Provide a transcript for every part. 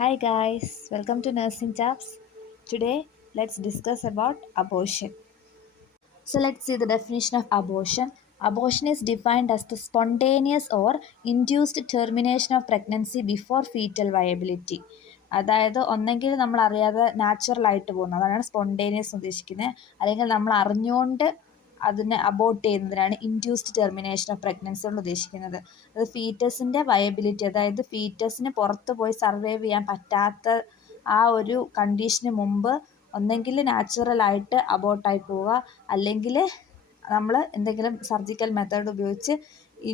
Hi guys, welcome to Nursing Chaps. Today let's discuss about abortion. So let's see the definition of abortion. Abortion is defined as the spontaneous or induced termination of pregnancy before fetal viability. അതായത് ഒന്നെങ്കിൽ നമ്മൾ അറിയാതെ natural ആയിട്ട് പോകുന്നത് അതാണ് spontaneous ഉദ്ദേശിക്കുന്നത്, അല്ലെങ്കിൽ നമ്മൾ അറിഞ്ഞുകൊണ്ട് അതിനെ അബോർട്ട് ചെയ്യുന്നതിനാണ് ഇൻഡ്യൂസ്ഡ് ടെർമിനേഷൻ ഓഫ് പ്രഗ്നൻസി കൊണ്ട് ഉദ്ദേശിക്കുന്നത്. അത് ഫീറ്റസിൻ്റെ വയബിലിറ്റി, അതായത് ഫീറ്റസിന് പുറത്ത് പോയി സർവൈവ് ചെയ്യാൻ പറ്റാത്ത ആ ഒരു കണ്ടീഷന് മുമ്പ് ഒന്നെങ്കിൽ നാച്ചുറലായിട്ട് അബോർട്ടായി പോവുക, അല്ലെങ്കിൽ നമ്മൾ എന്തെങ്കിലും സർജിക്കൽ മെത്തേഡ് ഉപയോഗിച്ച്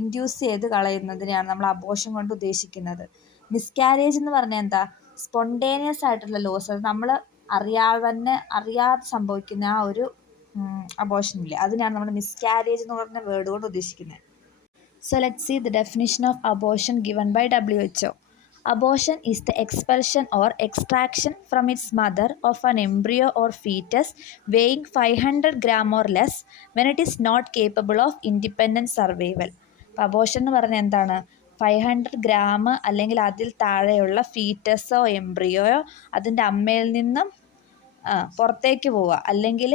ഇൻഡ്യൂസ് ചെയ്ത് കളയുന്നതിനെയാണ് നമ്മൾ അബോർഷൻ കൊണ്ട് ഉദ്ദേശിക്കുന്നത്. മിസ്കാരേജ് എന്ന് പറഞ്ഞാൽ എന്താ? സ്പോണ്ടേനിയസ് ആയിട്ടുള്ള ലോസ്, അത് നമ്മൾ അറിയാതെ സംഭവിക്കുന്ന ആ ഒരു അബോർഷൻ ഇല്ലേ, അതിനാണ് നമ്മൾ മിസ്കാരേജ് എന്ന് പറഞ്ഞ വേർഡ് കൊണ്ട് ഉദ്ദേശിക്കുന്നത്. So let's see the definition of abortion given by WHO. Abortion is the expulsion or extraction from its mother of an embryo or fetus weighing 500 gram or less when it is not capable of independent survival. അപ്പോൾ abortion എന്ന് പറഞ്ഞാൽ എന്താണ്? 500 gram അല്ലെങ്കിൽ അതിൽ താഴെയുള്ള ഫീറ്റസോ എംബ്രിയോയോ അതിൻ്റെ അമ്മയിൽ നിന്നും പുറത്തേക്ക് പോവുക, അല്ലെങ്കിൽ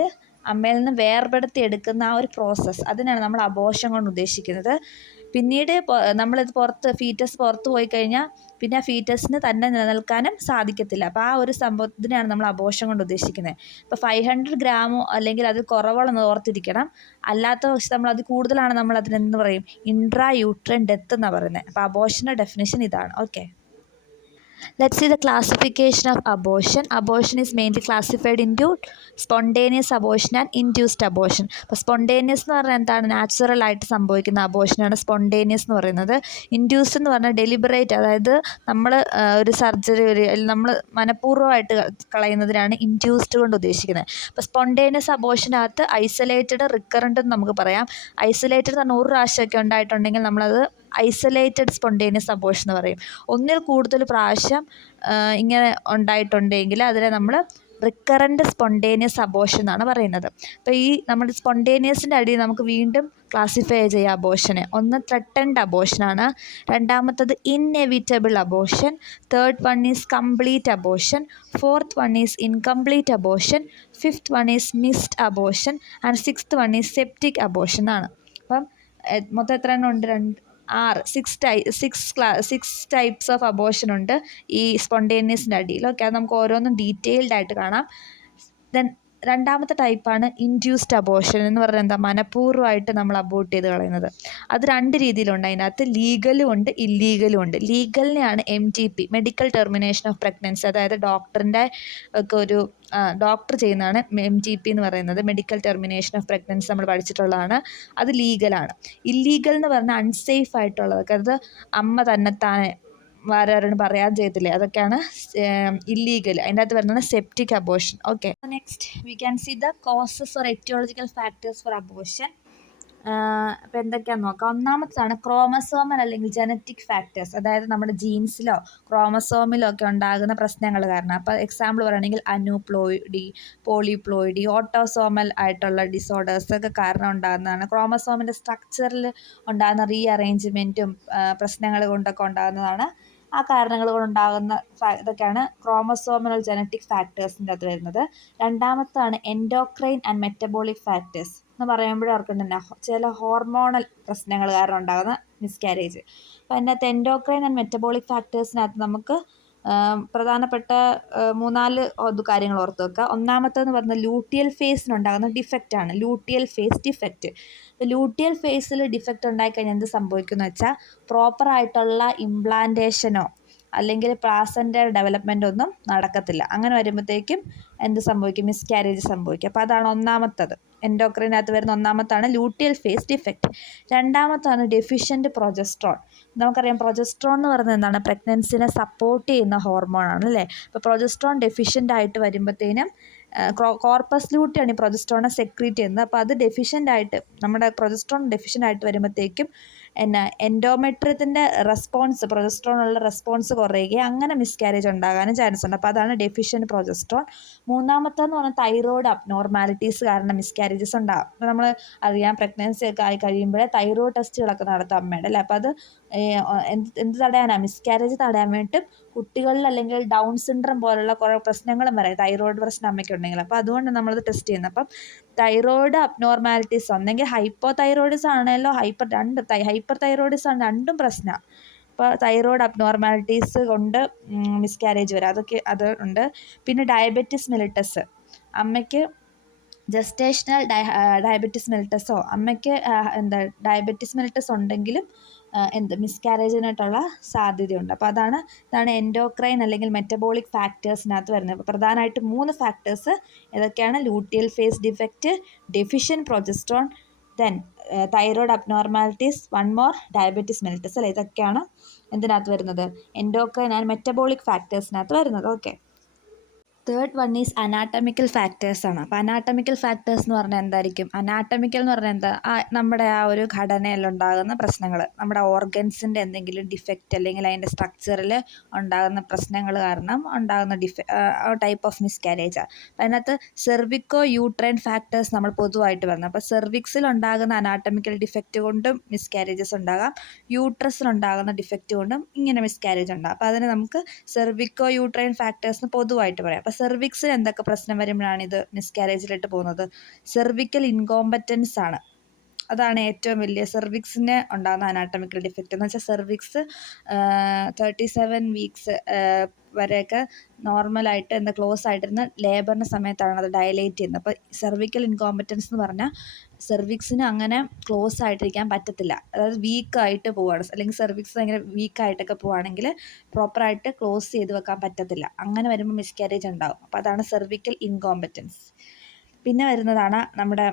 അമ്മയിൽ നിന്ന് വേർപെടുത്തി എടുക്കുന്ന ആ ഒരു പ്രോസസ്സ്, അതിനാണ് നമ്മൾ അബോർഷൻ കൊണ്ട് ഉദ്ദേശിക്കുന്നത്. പിന്നീട് നമ്മളിത് ഫീറ്റസ് പുറത്ത് പോയി കഴിഞ്ഞാൽ പിന്നെ ആ ഫീറ്റസിന് തന്നെ നിലനിൽക്കാനും സാധിക്കത്തില്ല. അപ്പോൾ ആ ഒരു സംഭവത്തിനാണ് നമ്മൾ അബോർഷൻ കൊണ്ട് ഉദ്ദേശിക്കുന്നത്. ഇപ്പോൾ 500 ഗ്രാമോ അല്ലെങ്കിൽ അതിൽ കുറവുള്ളതെന്ന് ഓർത്തിരിക്കണം. അല്ലാത്ത പക്ഷം നമ്മൾ അത് കൂടുതലാണ്, നമ്മൾ അതിനെന്ത് പറയും? ഇൻട്രാ യൂട്രൈൻ ഡെത്ത് എന്നാണ് പറയുന്നത്. അപ്പോൾ അബോർഷൻ്റെ ഡെഫിനിഷൻ ഇതാണ്. Okay, let's see the classification of abortion. Abortion is mainly classified into spontaneous abortion and induced abortion. അപ്പോൾ സ്പോണ്ടേനിയസ് എന്ന് പറഞ്ഞാൽ എന്താണ്? നാച്ചുറൽ ആയിട്ട് സംഭവിക്കുന്ന അബോർഷനാണ് സ്പോണ്ടേനിയസ് എന്ന് പറയുന്നത്. ഇൻഡ്യൂസ്ഡ് എന്ന് പറഞ്ഞാൽ ഡെലിബറേറ്റ്, അതായത് നമ്മൾ ഒരു സർജറി നമ്മൾ മനഃപൂർവ്വമായിട്ട് കളയുന്നതിനാണ് ഇൻഡ്യൂസ്ഡ് കൊണ്ട് ഉദ്ദേശിക്കുന്നത്. അപ്പോൾ സ്പോണ്ടേനിയസ് അബോർഷനകത്ത് ഐസൊലേറ്റഡ്, റിക്കറൻ്റ് എന്ന് നമുക്ക് പറയാം. ഐസൊലേറ്റഡ് എന്ന് പറഞ്ഞാൽ ഒരു പ്രാവശ്യമൊക്കെ ഉണ്ടായിട്ടുണ്ടെങ്കിൽ നമ്മളത് ഐസൊലേറ്റഡ് സ്പോണ്ടേനിയസ് അബോർഷൻ എന്ന് പറയും. ഒന്നിൽ കൂടുതൽ പ്രാവശ്യം ഇങ്ങനെ ഉണ്ടായിട്ടുണ്ടെങ്കിൽ അതിനെ നമ്മൾ റിക്കറൻ്റ് സ്പോണ്ടേനിയസ് അബോർഷൻ എന്നാണ് പറയുന്നത്. അപ്പോൾ ഈ നമ്മുടെ സ്പോണ്ടേനിയസിൻ്റെ അടിയിൽ നമുക്ക് വീണ്ടും ക്ലാസിഫൈ ചെയ്യാം അബോർഷനെ. ഒന്ന് ത്രെട്ടൻഡ് അബോർഷനാണ്, രണ്ടാമത്തത് inevitable abortion, third one is complete abortion, fourth one is incomplete abortion, fifth one is missed abortion and sixth one is septic abortion ആണ്. അപ്പം മൊത്തം എത്ര എണ്ണം ഉണ്ട്? 6 ടൈപ്സ് ഓഫ് അബോർഷൻ ഉണ്ട് ഈ സ്പോണ്ടേനിയസിൻ്റെ അടിയിൽ. ഓക്കെ, അത് നമുക്ക് ഓരോന്നും ഡീറ്റെയിൽഡ് ആയിട്ട് കാണാം. ദെൻ രണ്ടാമത്തെ ടൈപ്പാണ് ഇൻഡ്യൂസ്ഡ് അബോർഷൻ എന്ന് പറഞ്ഞാൽ എന്താ? മനഃപൂർവ്വമായിട്ട് നമ്മൾ അബോർട്ട് ചെയ്ത് കളയുന്നത്. അത് രണ്ട് രീതിയിലുണ്ട്. അതിനകത്ത് ലീഗലും ഉണ്ട്, ഇല്ലീഗലും ഉണ്ട്. ലീഗലിനെയാണ് MTP, medical termination of pregnancy, അതായത് ഡോക്ടറിൻ്റെ ഒക്കെ ഒരു ഡോക്ടർ ചെയ്യുന്നതാണ് MTP എന്ന് പറയുന്നത്. മെഡിക്കൽ ടെർമിനേഷൻ ഓഫ് പ്രഗ്നൻസി നമ്മൾ പഠിച്ചിട്ടുള്ളതാണ്. അത് ലീഗലാണ്. ഇല്ലീഗൽ എന്ന് പറഞ്ഞാൽ അൺസേഫ് ആയിട്ടുള്ളതൊക്കെ, അത് അമ്മ തന്നെത്താനെ വേറെ ആരോടും പറയാൻ ചെയ്യത്തില്ലേ, അതൊക്കെയാണ് ഇല്ലീഗൽ. അതിൻ്റെ അകത്ത് വരുന്നത് septic abortion. Okay, next we can see the causes or etiological factors four abortion. അപ്പോൾ എന്തൊക്കെയാണെന്ന് നോക്കാം. ഒന്നാമത്താണ് ക്രോമസോമൽ അല്ലെങ്കിൽ ജനറ്റിക് ഫാക്ടേഴ്സ്, അതായത് നമ്മുടെ ജീൻസിലോ ക്രോമസോമിലോ ഒക്കെ ഉണ്ടാകുന്ന പ്രശ്നങ്ങൾ കാരണം. അപ്പോൾ എക്സാമ്പിൾ പറയുകയാണെങ്കിൽ അനൂപ്ലോയിഡി, പോളിപ്ലോയിഡി, ഓട്ടോസോമൽ ആയിട്ടുള്ള ഡിസോർഡേഴ്സൊക്കെ കാരണം ഉണ്ടാകുന്നതാണ്. ക്രോമസോമിൻ്റെ സ്ട്രക്ചറിൽ ഉണ്ടാകുന്ന റീഅറേഞ്ച്മെൻറ്റും പ്രശ്നങ്ങൾ കൊണ്ടൊക്കെ ഉണ്ടാകുന്നതാണ്. ആ കാരണങ്ങൾ കൊണ്ടുണ്ടാകുന്ന ഇതൊക്കെയാണ് ക്രോമസോമൽ ജനറ്റിക് ഫാക്ടേഴ്സിൻ്റെ അത് വരുന്നത്. രണ്ടാമത്താണ് എൻഡോക്രൈൻ ആൻഡ് മെറ്റബോളിക് ഫാക്ടേഴ്സ് എന്ന് പറയുമ്പോഴേ ഓർക്കുന്നുണ്ട് ചില ഹോർമോണൽ പ്രശ്നങ്ങൾ കാരണം ഉണ്ടാകുന്ന മിസ്കാരേജ്. അപ്പോൾ അതിനകത്ത് എൻഡോക്രൈൻ ആൻഡ് മെറ്റബോളിക് ഫാക്ടേഴ്സിനകത്ത് നമുക്ക് പ്രധാനപ്പെട്ട 3-4 കാര്യങ്ങൾ ഓർത്ത് വെക്കുക. ഒന്നാമത്തേന്ന് പറഞ്ഞാൽ ലൂട്ടിയൽ ഫേസിനുണ്ടാകുന്ന ഡിഫക്റ്റാണ്, ലൂട്ടിയൽ ഫേസ് ഡിഫക്റ്റ്. ലൂട്ടിയൽ ഫേസിൽ ഡിഫക്റ്റ് ഉണ്ടായിക്കഴിഞ്ഞാൽ എന്ത് സംഭവിക്കുമെന്ന് വെച്ചാൽ പ്രോപ്പറായിട്ടുള്ള ഇംപ്ലാന്റേഷനോ അല്ലെങ്കിൽ പ്ലാസൻ്റെ ഡെവലപ്മെൻ്റ് ഒന്നും നടക്കത്തില്ല. അങ്ങനെ വരുമ്പോഴത്തേക്കും എന്ത് സംഭവിക്കും? മിസ്കാരേജ് സംഭവിക്കും. അപ്പോൾ അതാണ് ഒന്നാമത്തത്. എൻഡോക്രൈനകത്ത് വരുന്ന ഒന്നാമത്താണ് ലൂട്ടിയൽ ഫേസ് ഡിഫക്റ്റ്. രണ്ടാമത്താണ് ഡെഫിഷ്യൻറ്റ് പ്രൊജസ്ട്രോൺ. നമുക്കറിയാം പ്രൊജസ്ട്രോൺ എന്ന് പറയുന്നത് എന്താണ്? പ്രഗ്നൻസിനെ സപ്പോർട്ട് ചെയ്യുന്ന ഹോർമോണാണ് അല്ലേ. അപ്പോൾ പ്രൊജസ്ട്രോൺ ഡെഫിഷ്യൻ്റ് ആയിട്ട് വരുമ്പോഴത്തേനും കോർപ്പസ് ലൂട്ടിയാണ് ഈ പ്രൊജസ്ട്രോണെ സെക്രീറ്റ് ചെയ്യുന്നത്. അപ്പോൾ അത് ഡെഫിഷ്യൻ്റ് ആയിട്ട്, നമ്മുടെ പ്രൊജസ്ട്രോൺ ഡെഫിഷ്യൻ്റ് ആയിട്ട് വരുമ്പോഴത്തേക്കും എന്നാ എൻഡോമെട്രിയത്തിൻ്റെ റെസ്പോൺസ്, പ്രൊജസ്ട്രോണുള്ള റെസ്പോൺസ് കുറയുകയും അങ്ങനെ മിസ്കാരേജ് ഉണ്ടാകാനും ചാൻസ് ഉണ്ട്. അപ്പോൾ അതാണ് ഡെഫിഷ്യൻറ്റ് പ്രൊജസ്ട്രോൺ. മൂന്നാമത്തെന്ന് പറഞ്ഞാൽ തൈറോയ്ഡ് അബ്നോർമാലിറ്റീസ് കാരണം മിസ്കാരേജസ് ഉണ്ടാകും. അപ്പോൾ നമ്മൾ അറിയാം പ്രഗ്നൻസി ഒക്കെ ആയി കഴിയുമ്പോഴേ തൈറോയ്ഡ് ടെസ്റ്റുകളൊക്കെ നടത്തും അമ്മയുടെ അല്ലേ. അപ്പോൾ അത് എന്ത് തടയാനാണ്, മിസ്കാരേജ് തടയാൻ വേണ്ടിയിട്ടും കുട്ടികളിൽ അല്ലെങ്കിൽ ഡൗൺ സിൻഡ്രം പോലുള്ള കുറേ പ്രശ്നങ്ങളും വരാം തൈറോയ്ഡ് പ്രശ്നം അമ്മയ്ക്കുണ്ടെങ്കിൽ. അപ്പോൾ അതുകൊണ്ട് നമ്മളത് ടെസ്റ്റ് ചെയ്യുന്നത്. അപ്പം തൈറോയ്ഡ് അബ്നോർമാലിറ്റീസ് ഒന്നെങ്കിൽ ഹൈപ്പോ തൈറോയിഡിസം ആണല്ലോ ഹൈപ്പർ തൈറോയിഡിസം ആണ്, രണ്ടും പ്രശ്നമാണ്. അപ്പോൾ തൈറോയ്ഡ് അബ്നോർമാലിറ്റീസ് കൊണ്ട് മിസ്കാരേജ് വരാം, അത് ഉണ്ട്. പിന്നെ ഡയബറ്റിസ് മെലിറ്റസ്, അമ്മയ്ക്ക് ജസ്റ്റേഷണൽ ഡയബറ്റിസ് മെലിറ്റസോ അമ്മയ്ക്ക് ഡയബറ്റിസ് മെലിറ്റസ് ഉണ്ടെങ്കിലും മിസ്കാരേജിനായിട്ടുള്ള സാധ്യതയുണ്ട്. അപ്പോൾ ഇതാണ് എൻഡോക്രൈൻ അല്ലെങ്കിൽ മെറ്റബോളിക് ഫാക്ടേഴ്സിനകത്ത് വരുന്നത്. അപ്പോൾ പ്രധാനമായിട്ട് 3 ഫാക്ടേഴ്സ് ഏതൊക്കെയാണ്? Luteal phase defect, deficient progesterone, then thyroid abnormalities, one more diabetes mellitus അല്ലേ. ഇതൊക്കെയാണ് എന്തിനകത്ത് വരുന്നത്? എൻഡോക്രൈൻ ആൻഡ് മെറ്റബോളിക് ഫാക്ടേഴ്സിനകത്ത് വരുന്നത്. Okay. Third one is anatomical ഫാക്ടേഴ്സാണ്. അപ്പോൾ അനാട്ടമിക്കൽ ഫാക്ടേഴ്സ് എന്ന് പറഞ്ഞാൽ എന്തായിരിക്കും? അനാട്ടമിക്കൽ എന്ന് പറഞ്ഞാൽ എന്താ? നമ്മുടെ ആ ഒരു ഘടനയിലുണ്ടാകുന്ന പ്രശ്നങ്ങൾ, നമ്മുടെ ഓർഗൻസിൻ്റെ എന്തെങ്കിലും ഡിഫക്റ്റ് അല്ലെങ്കിൽ അതിൻ്റെ സ്ട്രക്ചറിൽ ഉണ്ടാകുന്ന പ്രശ്നങ്ങൾ കാരണം ഉണ്ടാകുന്ന ടൈപ്പ് ഓഫ് മിസ്കാരേജാണ്. അപ്പോൾ അതിനകത്ത് സെർവിക്കോ യൂട്രൈൻ ഫാക്ടേഴ്സ് നമ്മൾ പൊതുവായിട്ട് വരുന്നത്. അപ്പോൾ സെർവിക്സിൽ ഉണ്ടാകുന്ന അനാട്ടമിക്കൽ ഡിഫക്റ്റ് കൊണ്ടും മിസ്കാരേജസ് ഉണ്ടാകാം, യൂട്രസിലുണ്ടാകുന്ന ഡിഫക്റ്റ് കൊണ്ടും ഇങ്ങനെ മിസ്കാരേജ് ഉണ്ടാകും. അപ്പോൾ അതിന് നമുക്ക് സെർവിക്കോ യൂട്രൈൻ ഫാക്ടേഴ്സ് എന്ന് പൊതുവായിട്ട് പറയാം. അപ്പോൾ സെർവിക്സിൽ എന്തൊക്കെ പ്രശ്നം വരുമ്പോഴാണ് ഇത് മിസ്കാരേജിലിട്ട് പോകുന്നത്? സെർവിക്കൽ ഇൻകോമ്പറ്റൻസ് ആണ്. അതാണ് ഏറ്റവും വലിയ സെർവിക്സിന് ഉണ്ടാകുന്ന അനാട്ടമിക്കൽ ഡിഫക്റ്റ്. എന്ന് വെച്ചാൽ സെർവിക്സ് 37 വീക്സ് വരെയൊക്കെ നോർമലായിട്ട് ക്ലോസ് ആയിട്ടിരുന്ന് ലേബറിൻ്റെ സമയത്താണ് അത് ഡയലേറ്റ് ചെയ്യുന്നത്. അപ്പോൾ സെർവിക്കൽ ഇൻകോമ്പറ്റൻസ് എന്ന് പറഞ്ഞാൽ സെർവിക്സിന് അങ്ങനെ ക്ലോസ് ആയിട്ടിരിക്കാൻ പറ്റത്തില്ല, അതായത് വീക്കായിട്ട് പോവുകയാണ്, അല്ലെങ്കിൽ സെർവിക്സ് ഭയങ്കര വീക്കായിട്ടൊക്കെ പോവുകയാണെങ്കിൽ പ്രോപ്പറായിട്ട് ക്ലോസ് ചെയ്ത് വെക്കാൻ പറ്റത്തില്ല. അങ്ങനെ വരുമ്പോൾ മിസ്കാരേജ് ഉണ്ടാകും. അപ്പോൾ അതാണ് സെർവിക്കൽ ഇൻകോമ്പറ്റൻസ്. പിന്നെ വരുന്നതാണ് നമ്മുടെ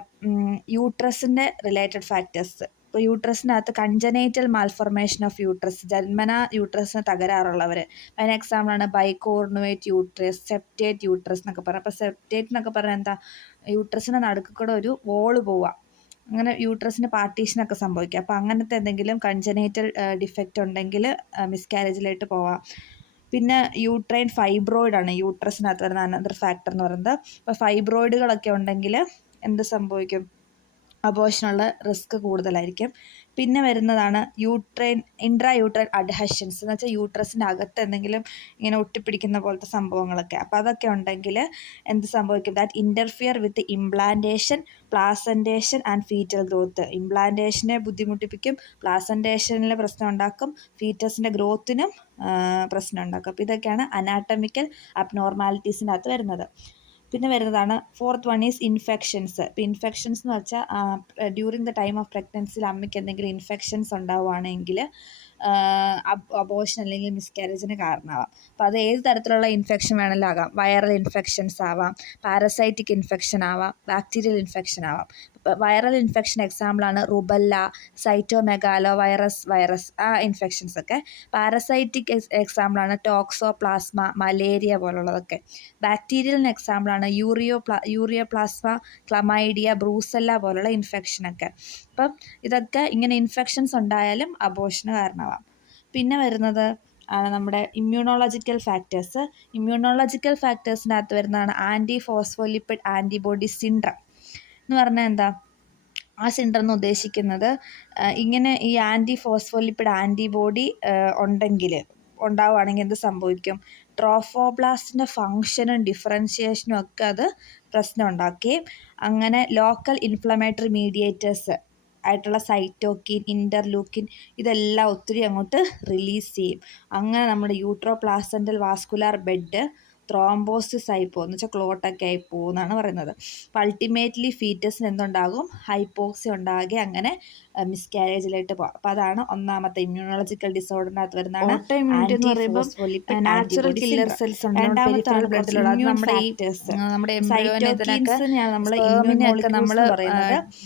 യൂട്രസിൻ്റെ റിലേറ്റഡ് ഫാക്ടേഴ്സ്. ഇപ്പോൾ യൂട്രസിനകത്ത് കൺജനൈറ്റൽ മാൽഫോർമേഷൻ ഓഫ് യൂട്രസ്, ജന്മന യൂട്രസിന് തകരാറുള്ളവർ, അതിന് എക്സാമ്പിളാണ് ബൈകോർണുവേറ്റ് യൂട്രസ്, സെപ്റ്റേറ്റ് യൂട്രസ് എന്നൊക്കെ പറയാം. അപ്പോൾ സെപ്റ്റേറ്റ് എന്നൊക്കെ പറഞ്ഞാൽ എന്താ? യൂട്രസിൻ്റെ നടുക്ക് കൂടെ ഒരു വോള് പോവുക, അങ്ങനെ യൂട്രസിന് പാർട്ടീഷനൊക്കെ സംഭവിക്കുക. അപ്പോൾ അങ്ങനത്തെ എന്തെങ്കിലും കൺജനൈറ്റൽ ഡിഫക്റ്റ് ഉണ്ടെങ്കിൽ മിസ്കാരേജിലായിട്ട് പോവാം. പിന്നെ യൂട്രൈൻ ഫൈബ്രോയിഡാണ് യൂട്രസിനകത്ത് വരുന്ന അനദർ ഫാക്ടർ എന്ന് പറയുന്നത്. അപ്പോൾ ഫൈബ്രോയിഡുകളൊക്കെ ഉണ്ടെങ്കിൽ എന്ത് സംഭവിക്കും? അബോർഷനുള്ള റിസ്ക് കൂടുതലായിരിക്കും. പിന്നെ വരുന്നതാണ് ഇൻട്രാ യൂട്രൈൻ അഡ്ഹഷൻസ്, എന്ന് വെച്ചാൽ യൂട്രസിൻ്റെ അകത്ത് എന്തെങ്കിലും ഇങ്ങനെ ഒട്ടിപ്പിടിക്കുന്ന പോലത്തെ സംഭവങ്ങളൊക്കെ. അപ്പോൾ അതൊക്കെ ഉണ്ടെങ്കിൽ എന്ത് സംഭവിക്കും? That interfere with implantation, placentation and foetal growth. ഇംപ്ലാന്റേഷനെ ബുദ്ധിമുട്ടിപ്പിക്കും, പ്ലാസൻറ്റേഷനിൽ പ്രശ്നം ഉണ്ടാക്കും, ഫീറ്റസിൻ്റെ ഗ്രോത്തിനും പ്രശ്നം ഉണ്ടാക്കും. അപ്പോൾ ഇതൊക്കെയാണ് അനാട്ടമിക്കൽ അബ്നോർമാലിറ്റീസിനകത്ത് വരുന്നത്. പിന്നെ വരുന്നതാണ് ഫോർത്ത് വൺ ഈസ് ഇൻഫെക്ഷൻസ്. ഇപ്പോൾ ഇൻഫെക്ഷൻസ് എന്ന് വെച്ചാൽ ഡ്യൂറിങ് ദ ടൈം ഓഫ് പ്രഗ്നൻസിയിൽ അമ്മയ്ക്ക് എന്തെങ്കിലും ഇൻഫെക്ഷൻസ് ഉണ്ടാവുകയാണെങ്കിൽ അബോർഷൻ അല്ലെങ്കിൽ മിസ്കാരേജിന് കാരണമാവാം. അപ്പോൾ അത് ഏത് തരത്തിലുള്ള ഇൻഫെക്ഷൻ വേണമെങ്കിലും ആകാം. വൈറൽ ഇൻഫെക്ഷൻസ് ആവാം, പാരസൈറ്റിക് ഇൻഫെക്ഷൻ ആവാം, ബാക്ടീരിയൽ ഇൻഫെക്ഷൻ ആവാം. വൈറൽ ഇൻഫെക്ഷൻ എക്സാമ്പിളാണ് റുബല്ല, സൈറ്റോമെഗാലോ വൈറസ് ആ ഇൻഫെക്ഷൻസ് ഒക്കെ. പാരസൈറ്റിക് എക്സാമ്പിളാണ് ടോക്സോപ്ലാസ്മ, മലേറിയ പോലുള്ളതൊക്കെ. ബാക്ടീരിയലിന് എക്സാമ്പിളാണ് യൂറിയോപ്ലാസ്മ, ക്ലമൈഡിയ, ബ്രൂസെല്ല പോലുള്ള ഇൻഫെക്ഷനൊക്കെ. അപ്പം ഇതൊക്കെ ഇങ്ങനെ ഇൻഫെക്ഷൻസ് ഉണ്ടായാലും അബോർഷന് കാരണമാവാം. പിന്നെ വരുന്നത് ആണ് നമ്മുടെ ഇമ്മ്യൂണോളജിക്കൽ ഫാക്ടേഴ്സ്. ഇമ്മ്യൂണോളജിക്കൽ ഫാക്ടേഴ്സിനകത്ത് വരുന്നതാണ് ആൻറ്റി ഫോസ്ഫോലിപ്പിഡ് ആൻറ്റിബോഡി സിൻഡ്രം എന്ന് പറഞ്ഞാൽ എന്താ? ആ സിൻഡ്രം എന്ന് ഉദ്ദേശിക്കുന്നത് ഇങ്ങനെ ഈ ആൻറ്റി ഫോസ്ഫോലിപ്പിഡ് ആൻറ്റിബോഡി ഉണ്ടാവുകയാണെങ്കിൽ എന്ത് സംഭവിക്കും? ട്രോഫോബ്ലാസ്റ്റിൻ്റെ ഫങ്ഷനും ഡിഫറൻഷിയേഷനും ഒക്കെ അത് പ്രശ്നം ഉണ്ടാക്കുകയും അങ്ങനെ ലോക്കൽ ഇൻഫ്ലമേറ്ററി മീഡിയേറ്റേഴ്സ് ആയിട്ടുള്ള സൈറ്റോക്കിൻ, ഇൻ്റർലൂക്കിൻ ഇതെല്ലാം ഒത്തിരി അങ്ങോട്ട് റിലീസ് ചെയ്യും. അങ്ങനെ നമ്മുടെ യൂട്രോപ്ലാസൻ്റൽ വാസ്കുലാർ ബെഡ് ത്രോംബോസിസ് ആയി പോകും, എന്ന് വെച്ചാൽ ക്ലോട്ടൊക്കെ ആയി പോകും എന്നാണ് പറയുന്നത്. അപ്പോൾ അൾട്ടിമേറ്റ്ലി ഫീറ്റസിന് എന്തുണ്ടാകും? ഹൈപ്പോക്സി ഉണ്ടാകുക, അങ്ങനെ മിസ്കാരേജിലായിട്ട് പോകും. അപ്പോൾ അതാണ് ഒന്നാമത്തെ ഇമ്മ്യൂണോളജിക്കൽ ഡിസോർഡറിനകത്ത് വരുന്നതാണ് നാച്ചുറൽ കില്ലർ സെൽസ്. രണ്ടാമത്താണ്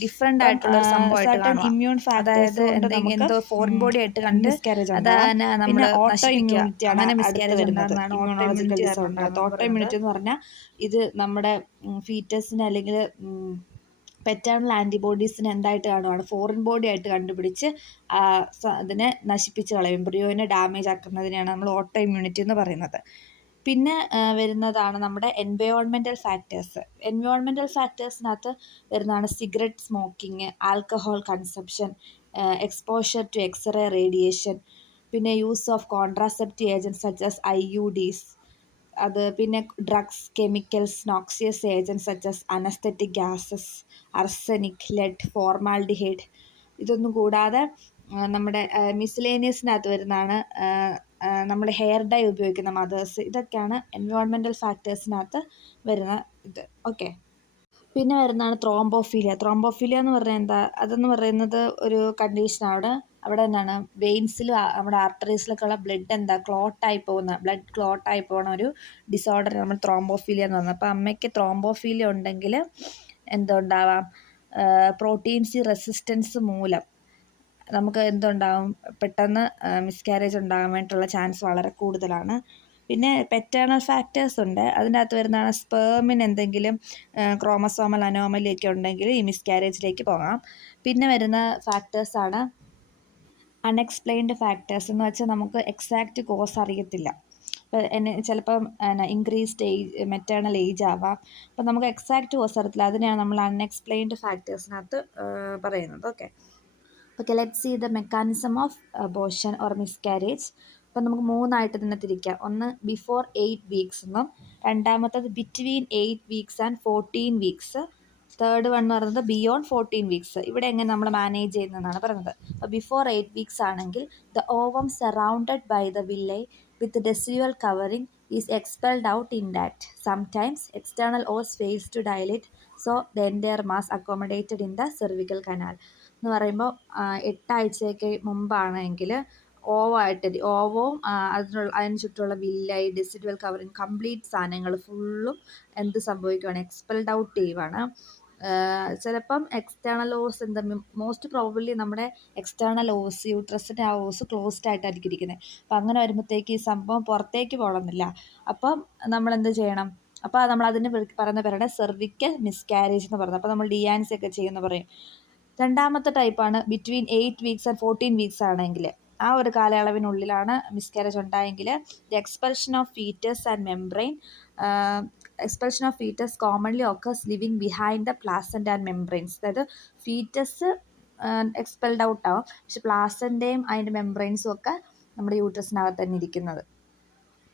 ഡിഫറെൻ്റ് ആയിട്ടുള്ള സംഭവമായിട്ട് ഇമ്മ്യൂൺ ഫാക്ടേഴ്സ്, എന്തോ ഫോറിൻ ബോഡി ആയിട്ട് കണ്ട് അതാണ് നമ്മൾ അങ്ങനെ മിസ്കാരേജ് ഉണ്ടാകുന്നതാണ് ഇമ്മ്യൂണോളജിക്കൽ ഡിസോർഡർ. ഓട്ടോ ഇമ്മ്യൂണിറ്റി എന്ന് പറഞ്ഞാൽ ഇത് നമ്മുടെ ഫീറ്റസിന് അല്ലെങ്കിൽ പെറ്റേണൽ ആൻറ്റിബോഡീസിനെ എന്തായിട്ട് കാണുവാണ്, ഫോറിൻ ബോഡി ആയിട്ട് കണ്ടുപിടിച്ച് അതിനെ നശിപ്പിച്ച് കളയും. എംബ്രിയോനെ ഡാമേജ് ആക്കുന്നതിനെയാണ് നമ്മൾ ഓട്ടോ ഇമ്മ്യൂണിറ്റി എന്ന് പറയുന്നത്. പിന്നെ വരുന്നതാണ് നമ്മുടെ എൻവയോൺമെൻറ്റൽ ഫാക്ടേഴ്സ്. എൻവയോൺമെൻറ്റൽ ഫാക്ടേഴ്സിനകത്ത് വരുന്നതാണ് cigarette smoking, alcohol consumption, exposure to X-ray radiation, പിന്നെ use of contraceptive agents such as IUDs, അത് പിന്നെ drugs, chemicals, noxious agents such as anaesthetic gases, arsenic, lead, formaldehyde. ഇതൊന്നും കൂടാതെ നമ്മുടെ മിസ്ലേനിയസിനകത്ത് വരുന്നതാണ് നമ്മൾ ഹെയർ ഡൈ ഉപയോഗിക്കുന്ന മദേഴ്സ്. ഇതൊക്കെയാണ് എൻവയോൺമെൻറ്റൽ ഫാക്ടേഴ്സിനകത്ത് വരുന്ന ഇത്. ഓക്കെ, പിന്നെ വരുന്നതാണ് ത്രോംബോഫീലിയ. ത്രോംബോഫീലിയ എന്ന് പറഞ്ഞാൽ എന്താ? അതെന്ന് പറയുന്നത് ഒരു കണ്ടീഷനാണ്. അവിടെ എന്താണ്, വെയിൻസിലും നമ്മുടെ ആർട്ടറീസിലൊക്കെ ഉള്ള ബ്ലഡ് ബ്ലഡ് ക്ലോട്ടായി പോകുന്ന ഒരു ഡിസോർഡർ നമ്മൾ ത്രോംബോഫീലിയ എന്ന് പറയുന്നത്. അപ്പോൾ അമ്മയ്ക്ക് ത്രോംബോഫീലിയ ഉണ്ടെങ്കിൽ എന്തുണ്ടാവാം, പ്രോട്ടീൻ സി റെസിസ്റ്റൻസ് മൂലം നമുക്ക് എന്തുണ്ടാവും, പെട്ടെന്ന് മിസ്കാരേജ് ഉണ്ടാകാൻ വേണ്ടിയിട്ടുള്ള ചാൻസ് വളരെ കൂടുതലാണ്. പിന്നെ പെറ്റേണൽ ഫാക്ടേഴ്സ് ഉണ്ട്. അതിൻ്റെ അകത്ത് വരുന്നതാണ് സ്പേമിന് എന്തെങ്കിലും ക്രോമസോമൽ അനോമലിയൊക്കെ ഉണ്ടെങ്കിൽ ഈ മിസ്കാരേജിലേക്ക് പോകാം. പിന്നെ വരുന്ന ഫാക്ടേഴ്സാണ് അൺഎക്സ്പ്ലെയിൻഡ് ഫാക്ടേഴ്സ്. എന്ന് വെച്ചാൽ നമുക്ക് എക്സാക്റ്റ് കോസ് അറിയത്തില്ല. ചിലപ്പം ഇൻക്രീസ്ഡ് ഏജ്, മെറ്റേണൽ ഏജ് ആവാം. അപ്പം നമുക്ക് എക്സാക്റ്റ് കോസ് അറിയത്തില്ല. അതിനെയാണ് നമ്മൾ അൺഎക്സ്പ്ലെയിൻഡ് ഫാക്ടേഴ്സിനകത്ത് പറയുന്നത്. Okay, let's see the mechanism of abortion or miscarriage. അപ്പം നമുക്ക് 3ആയിട്ട് തന്നെ തിരിക്കാം. ഒന്ന് ബിഫോർ 8 വീക്സ് എന്നും, രണ്ടാമത്തത് between 8 weeks and 14 weeks, third one എന്ന് പറയുന്നത് ബിയോണ്ട് 14 വീക്സ്. ഇവിടെ എങ്ങനെ നമ്മൾ മാനേജ് ചെയ്യുന്നതെന്നാണ് പറയുന്നത്. അപ്പോൾ ബിഫോർ 8 വീക്സ് ആണെങ്കിൽ the ovum surrounded by the villi with residual covering is expelled out intact. Sometimes external os fails to dilate, so the entire mass accommodated in the cervical canal. എന്ന് പറയുമ്പോൾ 8 ആഴ്ചയ്ക്ക് മുമ്പാണെങ്കിൽ ഓവവും അതിന് ചുറ്റുമുള്ള villi, ഡെസിഡുവൽ covering, complete സാധനങ്ങൾ ഫുള്ളും എന്ത് സംഭവിക്കുകയാണ്, expelled out ചെയ്യുവാണ്. ചിലപ്പം എക്സ്റ്റേണൽ ഓസ് മോസ്റ്റ് പ്രോബബ്ലി നമ്മുടെ എക്സ്റ്റേണൽ ഓസ്, യൂട്രസിൻ്റെ ആ ഓസ് ക്ലോസ്ഡ് ആയിട്ടായിരിക്കും ഇരിക്കുന്നത്. അപ്പം അങ്ങനെ വരുമ്പോഴത്തേക്ക് ഈ സംഭവം പുറത്തേക്ക് പോകണമെന്നില്ല. അപ്പം നമ്മൾ എന്ത് ചെയ്യണം? അപ്പോൾ നമ്മൾ അതിന് പറയുന്ന പേരാണ് സെർവിക്കൽ മിസ്കാരേജ് എന്ന് പറയുന്നത്. അപ്പോൾ നമ്മൾ ഡിയാൻസി ഒക്കെ ചെയ്യുന്ന പറയും. രണ്ടാമത്തെ ടൈപ്പാണ് ബിറ്റ്വീൻ 8 വീക്സ് ആൻഡ് 14 വീക്സ് ആണെങ്കിൽ, ആ ഒരു കാലയളവിനുള്ളിലാണ് മിസ്കാരേജ് ഉണ്ടായെങ്കിൽ the expulsion of foetus and membrane. Expulsion of foetus commonly occurs leaving behind the placenta and membranes. അതായത് ഫീറ്റസ് എക്സ്പെൽഡ് ഔട്ട് ആവും, പക്ഷെ പ്ലാസൻ്റയും അതിൻ്റെ മെംബ്രെയിൻസും ഒക്കെ നമ്മുടെ യൂട്രസിനകത്ത് തന്നെ ഇരിക്കുന്നത്.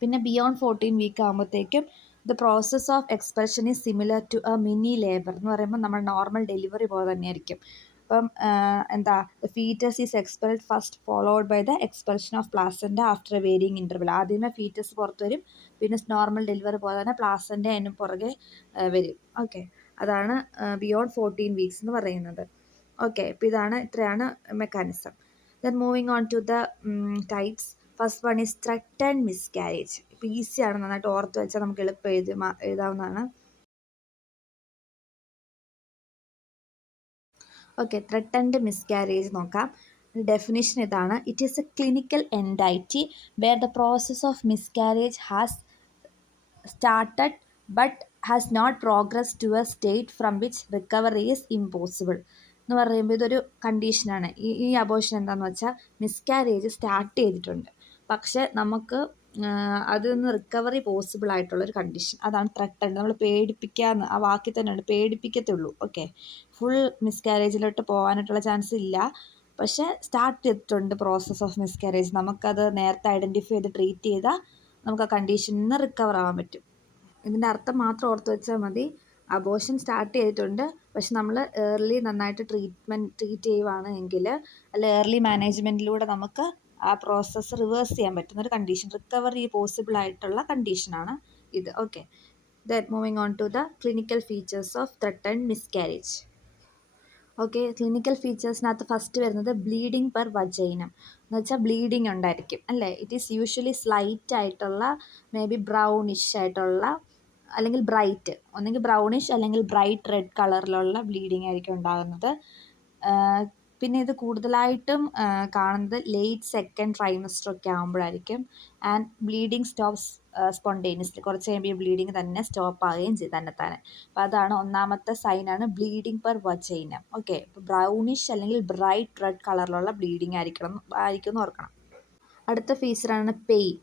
പിന്നെ ബിയോണ്ട് 14 വീക്ക് ആകുമ്പോഴത്തേക്കും the process of expulsion is similar to a mini labour. എന്ന് പറയുമ്പോൾ നമ്മൾ നോർമൽ ഡെലിവറി പോലെ തന്നെയായിരിക്കും. അപ്പം the foetus is expelled first, followed by the expulsion of placenta after a varying interval. ആദ്യമേ ഫീറ്റസ് പുറത്ത് വരും, പിന്നെ നോർമൽ ഡെലിവറി പോലെ തന്നെ പ്ലാസൻ്റ അതിന് പുറകെ വരും. ഓക്കെ, അതാണ് ബിയോണ്ട് 14 വീക്സ് എന്ന് പറയുന്നത്. ഓക്കെ, അപ്പോൾ ഇത്രയാണ് mechanism. Then moving on to the types. First one is threatened miscarriage. ഇപ്പോൾ ഈസിയാണ്, നന്നായിട്ട് ഓർത്ത് വെച്ചാൽ നമുക്ക് എളുപ്പം എഴുതാവുന്നതാണ്. ഓക്കെ, ത്രട്ടൻഡ് മിസ്കാരേജ് നോക്കാം. ഡെഫിനിഷൻ ഇതാണ്: it is a clinical entity where the process of miscarriage has started but has not progress to a state from which recovery is impossible. എന്ന് പറയുമ്പോൾ ഇതൊരു കണ്ടീഷനാണ്. ഈ അബോർഷൻ എന്താണെന്ന് വെച്ചാൽ മിസ്കാരേജ് സ്റ്റാർട്ട് ചെയ്തിട്ടുണ്ട്, പക്ഷെ നമുക്ക് അതിൽ നിന്ന് റിക്കവറി പോസിബിൾ ആയിട്ടുള്ളൊരു കണ്ടീഷൻ, അതാണ് ത്രട്ടൻഡ്. നമ്മൾ പേടിപ്പിക്കാമെന്ന് ആ വാക്കിൽ തന്നെയുണ്ട്, പേടിപ്പിക്കത്തുള്ളൂ. ഓക്കെ, ഫുൾ മിസ്കാരേജിലോട്ട് പോകാനായിട്ടുള്ള ചാൻസ് ഇല്ല, പക്ഷേ സ്റ്റാർട്ട് ചെയ്തിട്ടുണ്ട് പ്രോസസ് ഓഫ് മിസ്കാരേജ്. നമുക്കത് നേരത്തെ ഐഡൻറ്റിഫൈ ചെയ്ത് ട്രീറ്റ് ചെയ്താൽ നമുക്ക് ആ കണ്ടീഷനിൽ നിന്ന് റിക്കവർ ആവാൻ പറ്റും. ഇതിൻ്റെ അർത്ഥം മാത്രം ഓർത്ത് വെച്ചാൽ മതി. അബോർഷൻ സ്റ്റാർട്ട് ചെയ്തിട്ടുണ്ട്, പക്ഷെ നമ്മൾ നന്നായിട്ട് ട്രീറ്റ് ചെയ്യുവാണ് എങ്കിൽ, അല്ലെ ഏർലി മാനേജ്മെൻറ്റിലൂടെ നമുക്ക് ആ പ്രോസസ്സ് റിവേഴ്സ് ചെയ്യാൻ പറ്റുന്നൊരു കണ്ടീഷൻ, റിക്കവറി പോസിബിൾ ആയിട്ടുള്ള കണ്ടീഷനാണ് ഇത്. Okay, then moving on to the clinical features of threatened miscarriage. Okay, clinical ഫീച്ചേഴ്സിനകത്ത് ഫസ്റ്റ് വരുന്നത് ബ്ലീഡിങ് പെർ വജൈനം. എന്ന് വെച്ചാൽ ബ്ലീഡിങ് ഉണ്ടായിരിക്കും, അല്ലേ? ഇറ്റ് ഈസ് യൂഷ്വലി സ്ലൈറ്റ് ആയിട്ടുള്ള, മേ ബി ബ്രൗണിഷ് ആയിട്ടുള്ള, അല്ലെങ്കിൽ ബ്രൈറ്റ്, ഒന്നെങ്കിൽ ബ്രൗണിഷ് അല്ലെങ്കിൽ ബ്രൈറ്റ് റെഡ് കളറിലുള്ള ബ്ലീഡിങ് ആയിരിക്കും ഉണ്ടാകുന്നത്. പിന്നെ ഇത് കൂടുതലായിട്ടും കാണുന്നത് ലേറ്റ് സെക്കൻഡ് ട്രൈമസ്റ്റർ ഒക്കെ ആകുമ്പോഴായിരിക്കും. ആൻഡ് ബ്ലീഡിങ് സ്റ്റോപ്സ് സ്പോണ്ടേനിയസ്ലി, കുറച്ച് കഴിയുമ്പോൾ ഈ ബ്ലീഡിങ് തന്നെ സ്റ്റോപ്പ് ആവുകയും ചെയ്യും തന്നെത്താനെ. അപ്പോൾ അതാണ് ഒന്നാമത്തെ സൈനാണ് ബ്ലീഡിങ് പെർ വജൈന. ഓക്കെ, ഇപ്പോൾ ബ്രൗണിഷ് അല്ലെങ്കിൽ ബ്രൈറ്റ് റെഡ് കളറിലുള്ള ബ്ലീഡിങ് ആയിരിക്കും എന്ന് ഓർക്കണം. അടുത്ത ഫീച്ചറാണ് pain.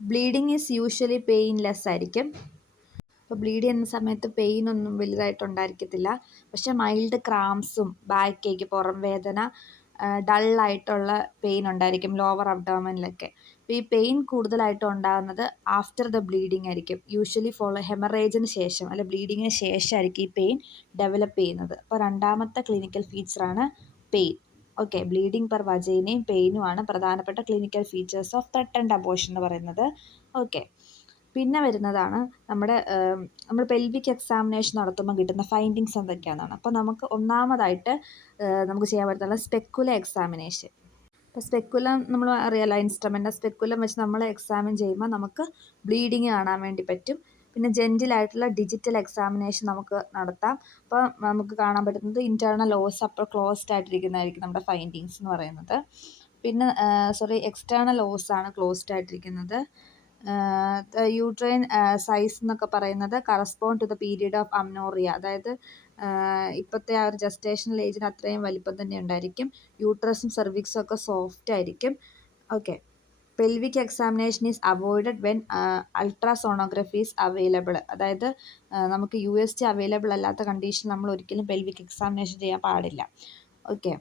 Bleeding is usually painless ആയിരിക്കും. അപ്പോൾ ബ്ലീഡ് ചെയ്യുന്ന സമയത്ത് പെയിൻ ഒന്നും വലുതായിട്ടുണ്ടായിരിക്കത്തില്ല. പക്ഷേ മൈൽഡ് ക്രാംസും ബാക്ക് ഏക്ക്, പുറം വേദന, ഡള്ളായിട്ടുള്ള പെയിൻ ഉണ്ടായിരിക്കും ലോവർ അബ്ഡോമനിലൊക്കെ. അപ്പോൾ ഈ പെയിൻ കൂടുതലായിട്ടും ഉണ്ടാകുന്നത് ആഫ്റ്റർ ദ ബ്ലീഡിങ് ആയിരിക്കും. യൂഷ്വലി ഹെമറേജിന് ശേഷം അല്ലെ ബ്ലീഡിങ്ങിന് ശേഷമായിരിക്കും ഈ പെയിൻ ഡെവലപ്പ് ചെയ്യുന്നത്. അപ്പോൾ രണ്ടാമത്തെ ക്ലിനിക്കൽ ഫീച്ചറാണ് പെയിൻ. ഓക്കെ, ബ്ലീഡിങ് പെർ വജൈനയും പെയിനുമാണ് പ്രധാനപ്പെട്ട clinical features of threatened abortion എന്ന് പറയുന്നത്. ഓക്കെ, പിന്നെ വരുന്നതാണ് നമ്മൾ പെൽവിക് എക്സാമിനേഷൻ നടത്തുമ്പോൾ കിട്ടുന്ന ഫൈൻഡിങ്സ് എന്തൊക്കെയാണെന്നാണ്. അപ്പോൾ നമുക്ക് ഒന്നാമതായിട്ട് നമുക്ക് ചെയ്യാൻ പറ്റുന്ന സ്പെക്കുലർ എക്സാമിനേഷൻ. ഇപ്പോൾ സ്പെക്കുലം നമ്മൾ അറിയാലോ, ഇൻസ്ട്രുമെൻ്റ്. സ്പെക്കുലം വെച്ച് നമ്മൾ എക്സാമിൻ ചെയ്യുമ്പോൾ നമുക്ക് ബ്ലീഡിങ് കാണാൻ വേണ്ടി പറ്റും. പിന്നെ ജെൻറ്റിലായിട്ടുള്ള ഡിജിറ്റൽ എക്സാമിനേഷൻ നമുക്ക് നടത്താം. അപ്പോൾ നമുക്ക് കാണാൻ പറ്റുന്നത് ഇൻറ്റേർണൽ ഓസ് അപ്പോൾ ക്ലോസ്ഡ് ആയിട്ടിരിക്കുന്നതായിരിക്കും നമ്മുടെ ഫൈൻഡിങ്സ് എന്ന് പറയുന്നത്. പിന്നെ എക്സ്റ്റേണൽ ഓസ് ആണ് ക്ലോസ്ഡ് ആയിട്ടിരിക്കുന്നത്. യൂട്രൈൻ സൈസ് എന്നൊക്കെ പറയുന്നത് correspond to the period of amenorrhoea. അതായത് ഇപ്പോഴത്തെ ആ ഒരു ജസ്റ്റേഷണൽ ഏജിന് അത്രയും വലിപ്പം തന്നെ ഉണ്ടായിരിക്കും. യൂട്രസും സെർവിക്സും ഒക്കെ സോഫ്റ്റ് ആയിരിക്കും. Okay, pelvic examination is avoided when ultrasonography is available. അതായത് നമുക്ക് USG അവൈലബിൾ അല്ലാത്ത കണ്ടീഷൻ നമ്മൾ ഒരിക്കലും പെൽവിക് എക്സാമിനേഷൻ ചെയ്യാൻ പാടില്ല. Okay,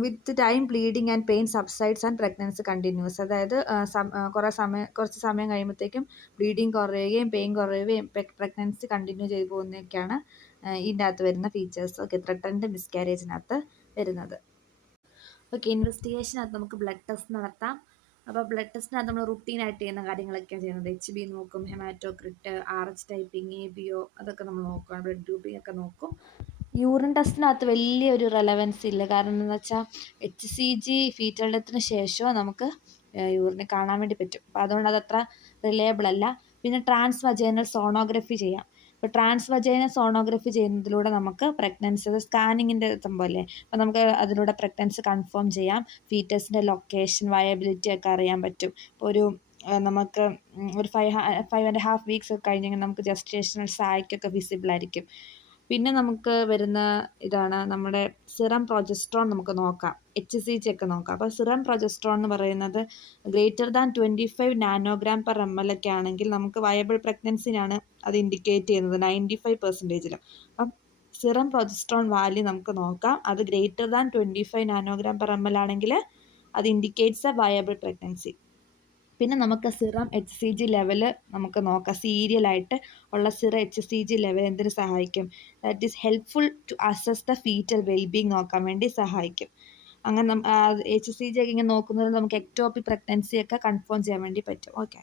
with time bleeding and pain subsides and pregnancy continues. അതായത് കുറച്ച് സമയം കഴിയുമ്പോഴത്തേക്കും ബ്ലീഡിങ് കുറയുകയും പെയിൻ കുറയുകയും പ്രഗ്നൻസി കണ്ടിന്യൂ ചെയ്തു പോകുന്നതൊക്കെയാണ് ഇതിൻ്റെ അകത്ത് വരുന്ന ഫീച്ചേഴ്സ്. ഓക്കെ, ത്രട്ടൻഡ് മിസ്കാരേജിനകത്ത് വരുന്നത്. ഓക്കെ, ഇൻവെസ്റ്റിഗേഷനകത്ത് നമുക്ക് ബ്ലഡ് ടെസ്റ്റ് നടത്താം. അപ്പോൾ ബ്ലഡ് ടെസ്റ്റിനകത്ത് നമ്മൾ റുട്ടീനായിട്ട് ചെയ്യുന്ന കാര്യങ്ങളൊക്കെയാണ് ചെയ്യുന്നത്. HB നോക്കും, ഹെമാറ്റോക്രിറ്റ്, RH ടൈപ്പിംഗ്, ABO അതൊക്കെ നമ്മൾ നോക്കും. ബ്ലഡ് ഗ്രൂപ്പിംഗ് ഒക്കെ നോക്കും. യൂറിൻ ടെസ്റ്റിനകത്ത് വലിയൊരു റെലവൻസ് ഇല്ല. കാരണം എന്താണെന്ന് വെച്ചാൽ HCG ഫീറ്റൽ ഡെത്തിന് ശേഷവും നമുക്ക് യൂറിനെ കാണാൻ വേണ്ടി പറ്റും. അപ്പോൾ അതുകൊണ്ട് അതത്ര റിലയബിൾ അല്ല. പിന്നെ ട്രാൻസ് വജൈനൽ സോണോഗ്രഫി ചെയ്യാം. ഇപ്പോൾ ട്രാൻസ് വജൈനൽ സോണോഗ്രഫി ചെയ്യുന്നതിലൂടെ നമുക്ക് പ്രഗ്നൻസി, അത് സ്കാനിങ്ങിൻ്റെ സംഭവമല്ലേ, അപ്പോൾ നമുക്ക് അതിലൂടെ പ്രഗ്നൻസി കൺഫേം ചെയ്യാം. ഫീറ്റസിൻ്റെ ലൊക്കേഷൻ, വയബിലിറ്റി ഒക്കെ അറിയാൻ പറ്റും. ഇപ്പോൾ നമുക്ക് ഒരു 5.5 വീക്സ് ഒക്കെ കഴിഞ്ഞെങ്കിൽ നമുക്ക് ജസ്റ്റേഷണൽ സായ്ക്കൊക്കെ വിസിബിൾ ആയിരിക്കും. പിന്നെ നമുക്ക് വരുന്ന ഇതാണ് നമ്മുടെ സിറം പ്രൊജസ്ട്രോൺ. നമുക്ക് നോക്കാം, HCG ഒക്കെ നോക്കാം. അപ്പോൾ സിറം പ്രൊജസ്ട്രോൺ എന്ന് പറയുന്നത് greater than 25 nanogram per ml ഒക്കെ ആണെങ്കിൽ നമുക്ക് വയബിൾ പ്രഗ്നൻസിനാണ് അത് ഇൻഡിക്കേറ്റ് ചെയ്യുന്നത് 95%. അപ്പം സിറം പ്രൊജസ്ട്രോൺ വാല്യൂ നമുക്ക് നോക്കാം. അത് greater than 25 nanogram per ml ആണെങ്കിൽ അത് ഇൻഡിക്കേറ്റ്സ് എ വയബിൾ പ്രഗ്നൻസി. പിന്നെ നമുക്ക് സിറം HCG ലെവൽ നമുക്ക് നോക്കാം. സീരിയലായിട്ട് ഉള്ള സിറം HCG ലെവൽ എന്തിനു സഹായിക്കും? That is helpful to assess the foetal wellbeing നോക്കാൻ വേണ്ടി സഹായിക്കും. അങ്ങനെ HCG ഒക്കെ ഇങ്ങനെ നോക്കുന്നത് നമുക്ക് എക്ടോപിക് പ്രഗ്നൻസി ഒക്കെ കൺഫേം ചെയ്യാൻ വേണ്ടി പറ്റും. Okay,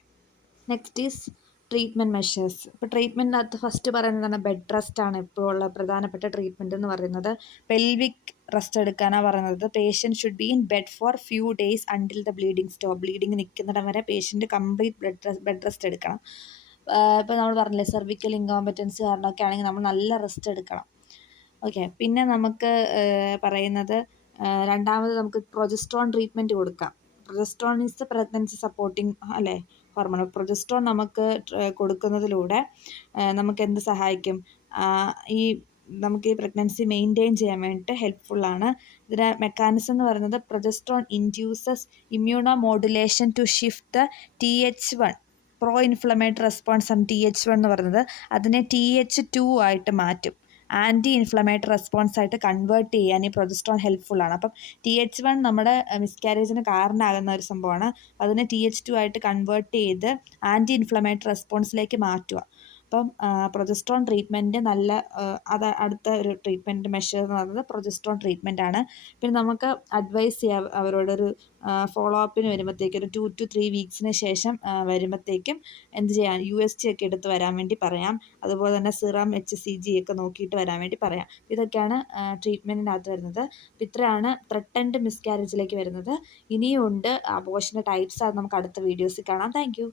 next is treatment measures. ഇപ്പോൾ ട്രീറ്റ്മെൻറ്റിനകത്ത് ഫസ്റ്റ് പറയുന്നതാണ് ബെഡ് റെസ്റ്റ് ആണ്. ഇപ്പോൾ ഉള്ള പ്രധാനപ്പെട്ട ട്രീറ്റ്മെൻറ്റ് എന്ന് പറയുന്നത് പെൽവിക് റെസ്റ്റ് എടുക്കാനാണ് പറയുന്നത്. Patient should be in bed for few days until the bleeding stop. Bleeding നിൽക്കുന്നിടം വരെ പേഷ്യൻറ്റ് കംപ്ലീറ്റ് ബെഡ് റെസ്റ്റ് എടുക്കണം. ഇപ്പോൾ നമ്മൾ പറഞ്ഞില്ലേ, സെർവിക്കൽ ഇൻകോമ്പറ്റൻസി കാരണമൊക്കെ ആണെങ്കിൽ നമ്മൾ നല്ല റെസ്റ്റ് എടുക്കണം. ഓക്കെ, പിന്നെ നമുക്ക് പറയുന്നത് രണ്ടാമത് നമുക്ക് പ്രൊജസ്ട്രോൺ ട്രീറ്റ്മെൻറ്റ് കൊടുക്കാം. Progesterone is the pregnancy supporting അല്ലേ ഹോർമോൺ. പ്രൊജസ്ട്രോൺ നമുക്ക് കൊടുക്കുന്നതിലൂടെ നമുക്ക് എന്ത് സഹായിക്കും? നമുക്ക് ഈ പ്രഗ്നൻസി മെയിൻറ്റെയിൻ ചെയ്യാൻ വേണ്ടിയിട്ട് ഹെൽപ്ഫുള്ളാണ്. ഇതിൻ്റെ മെക്കാനിസം എന്ന് പറയുന്നത് progesterone induces immunomodulation to shift the TH1 pro inflammatory response ആണ് TH1 എന്ന് പറയുന്നത്. അതിനെ TH2 ആയിട്ട് മാറ്റും. ആൻറ്റി ഇൻഫ്ലമേറ്ററി റെസ്പോൺസ് ആയിട്ട് കൺവേർട്ട് ചെയ്യാൻ ഈ പ്രൊജസ്ട്രോൺ ഹെൽപ്ഫുള്ളാണ്. അപ്പം TH1 നമ്മുടെ മിസ്കാരേജിന് കാരണമാകുന്ന ഒരു സംഭവമാണ്. അതിനെ TH2 ആയിട്ട് കൺവേർട്ട് ചെയ്ത് ആൻറ്റി ഇൻഫ്ലമേറ്ററി റെസ്പോൺസിലേക്ക് മാറ്റുക. അപ്പം പ്രൊജസ്ട്രോൺ ട്രീറ്റ്മെൻറ്റ് നല്ല അടുത്ത ഒരു ട്രീറ്റ്മെൻറ്റ് മെഷർ എന്ന് പറയുന്നത് പ്രൊജസ്ട്രോൺ ട്രീറ്റ്മെൻറ്റ് ആണ്. പിന്നെ നമുക്ക് അഡ്വൈസ് ചെയ്യാം അവരോടൊരു ഫോളോ അപ്പിന് വരുമ്പോഴത്തേക്കും ഒരു 2 to 3 വീക്സിന് ശേഷം വരുമ്പോഴത്തേക്കും എന്ത് ചെയ്യാൻ USG ഒക്കെ എടുത്ത് വരാൻ വേണ്ടി പറയാം. അതുപോലെ തന്നെ സിറം HCG ഒക്കെ നോക്കിയിട്ട് വരാൻ വേണ്ടി പറയാം. ഇതൊക്കെയാണ് ട്രീറ്റ്മെൻറ്റിനകത്ത് വരുന്നത്. അപ്പോൾ ഇത്രയാണ് ത്രട്ടൻഡ് മിസ്കാരേജിലേക്ക് വരുന്നത്. ഇനിയും ഉണ്ട് അബോർഷൻ്റെ ടൈപ്സ്. അത് നമുക്ക് അടുത്ത വീഡിയോസിൽ കാണാം. Thank you.